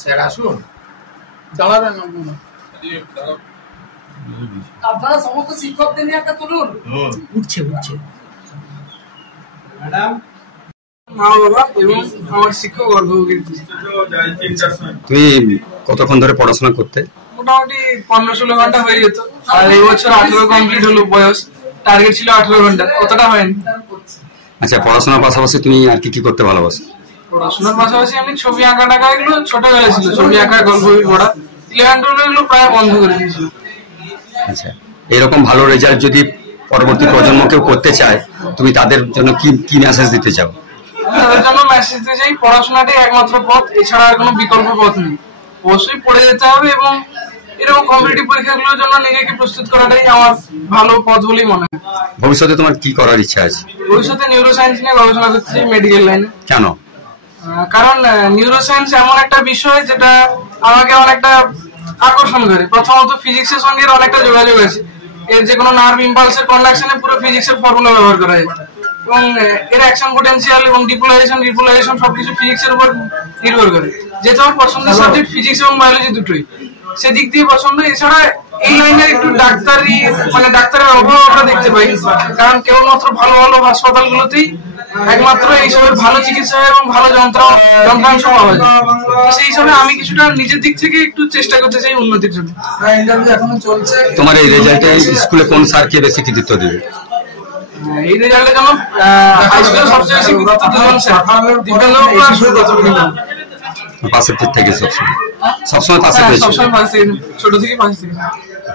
Sir আসুন। দাঁড়াবেন না, আপনারা সমস্ত শিক্ষকদের নিয়ে একটা তুলুন। উঠছে উঠছে। ম্যাডাম, মা বাবা এবং আমার শিক্ষক বর্গ। তুমি কতক্ষণ ধরে পড়াশোনা করতে? মোটামুটি 15-16 ঘন্টা হয়ে যেত। আর এই বছর 18 কমপ্লিট হলো বয়স। টার্গেট ছিল 18 ঘন্টা, অতটা হয়নি। আচ্ছা, পড়াশোনার পাশাপাশি তুমি আর কি কি করতে ভালোবাসো? পড়াশোনার পাশাপাশি আমি ছবি আঁকা টাকা এগুলো ছোটবেলা ছিল, ছবি আঁকা, গল্প বই পড়া। 11-12 এগুলো প্রায় বন্ধ করে দিয়েছিল। আচ্ছা, এরকম ভালো রেজাল্ট যদি পরবর্তী প্রজন্ম কেউ করতে চায়, তুমি তাদের জন্য কি কি মেসেজ দিতে চাও? তাদের জন্য মেসেজ দিতে চাই, পড়াশোনাটাই একমাত্র পথ, এছাড়া আর কোনো বিকল্প পথ নেই। অবশ্যই পড়ে যেতে হবে এবং এরকম কম্পিটিটিভ পরীক্ষাগুলোর জন্য নিজেকে প্রস্তুত করাটাই আমার ভালো পথ বলেই মনে হয়। ভবিষ্যতে তোমার কি করার ইচ্ছা আছে? ভবিষ্যতে নিউরোসায়েন্স নিয়ে গবেষণা করতে চাই, মেডিকেল লাইনে। কেন? কারণ নিউরোসায়েন্স এমন একটা বিষয় যেটা আমাকে অনেকটা আকর্ষণ করে। প্রথমত ফিজিক্সের সঙ্গে এর অনেকটা যোগাযোগ আছে। এর যে কোনো নার্ভ ইম্পালসের কন্ডাকশনে পুরো ফিজিক্সের ফর্মুলা ব্যবহার করা যায় এবং এর অ্যাকশন পোটেনশিয়াল এবং রিপোলাইজেশন সবকিছু ফিজিক্সের উপর নির্ভর করে। যেহেতু আমার পছন্দের সাবজেক্ট ফিজিক্স এবং বায়োলজি দুটোই, সেদিক দিয়ে পছন্দ। এছাড়া এই লাইনে একটু ডাক্তারের অভাব আমরা দেখতে পাই, কারণ কেবলমাত্র ভালো ভালো হাসপাতালগুলোতেই একমাত্র এইসবের ভালো চিকিৎসা এবং ভালো যন্ত্রাংশ পাওয়া যায়। সেই হিসাবে আমি কিছুটা নিজের দিক থেকে একটু চেষ্টা করতে চাই উন্নতির জন্য। ইন্টারভিউ এখনো চলছে। তোমার এই রেজাল্টে স্কুলে কোন স্যারকে বেশি কৃতিত্ব দেবে? এই রেজাল্টের জন্য হাই স্কুলে সবচেয়ে বেশি কৃতিত্ব দুজন স্যার, দীপেন্দ্রবাবু আর সুব্রত মৃণাল। পাশের থেকে সবসময় পাশে পেয়েছি, সবসময় পাশে থেকে, ছোট থেকে পাশে থেকে।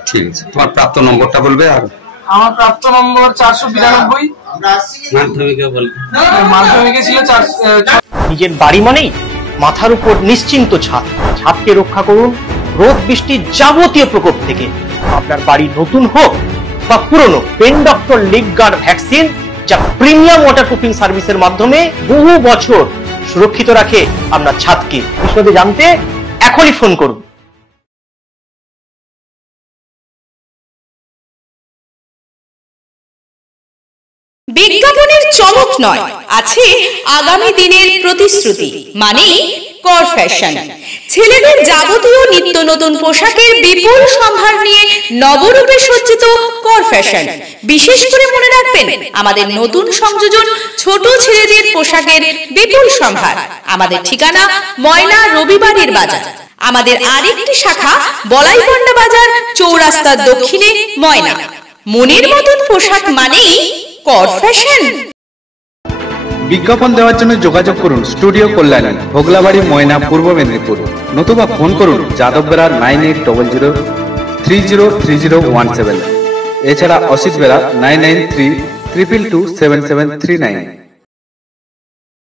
ঠিক আছে, তোমার প্রাপ্ত নম্বরটা বলবে? আর আমার প্রাপ্ত নম্বর 492। মাধ্যমিকে ছিল 4। নিজের বাড়ি মানেই মাথার উপর নিশ্চিন্ত ছাদ। ছাদকে রক্ষা করুন রোদ বৃষ্টির যাবতীয় প্রকোপ থেকে। আপনার বাড়ি নতুন হোক বা পুরনো, pen doctor leak guard vaccine, যা প্রিমিয়াম ওয়াটারপ্রুফিং সার্ভিসের মাধ্যমে বহু বছর সুরক্ষিত রাখে আপনার ছাদকে। বিশদে জানতে এখনই ফোন করুন। বিজ্ঞাপনের চমক নয়, আছে আগামী দিনের প্রতিশ্রুতি, মানেই কর ফ্যাশন। ছেলেদের যাবতীয় নিত্য নতুন পোশাকের বিপুল সম্ভার নিয়ে নবরূপে সজ্জিত কর ফ্যাশন। বিশেষ করে মনে রাখবেন, আমাদের নতুন সংযোজন ছোট ছেলেদের পোশাকের বিপুল সম্ভার। আমাদের ঠিকানা ময়না রবিবারের বাজার। আমাদের আরেকটি শাখা বলাইপন্ডা বাজার, চৌরাস্তার দক্ষিণে ময়না। মনের মতন পোশাক মানেই কর ফ্যাশন। বিজ্ঞাপন দেওয়ার জন্য যোগাযোগ করুন স্টুডিও কল্যাণী, ভোগলাবাড়ি, ময়না, পূর্ব মেদিনীপুর। নতুবা ফোন করুন যাদব বেড়া 9800303017। এছাড়া অসিত বেড়া 9932227739।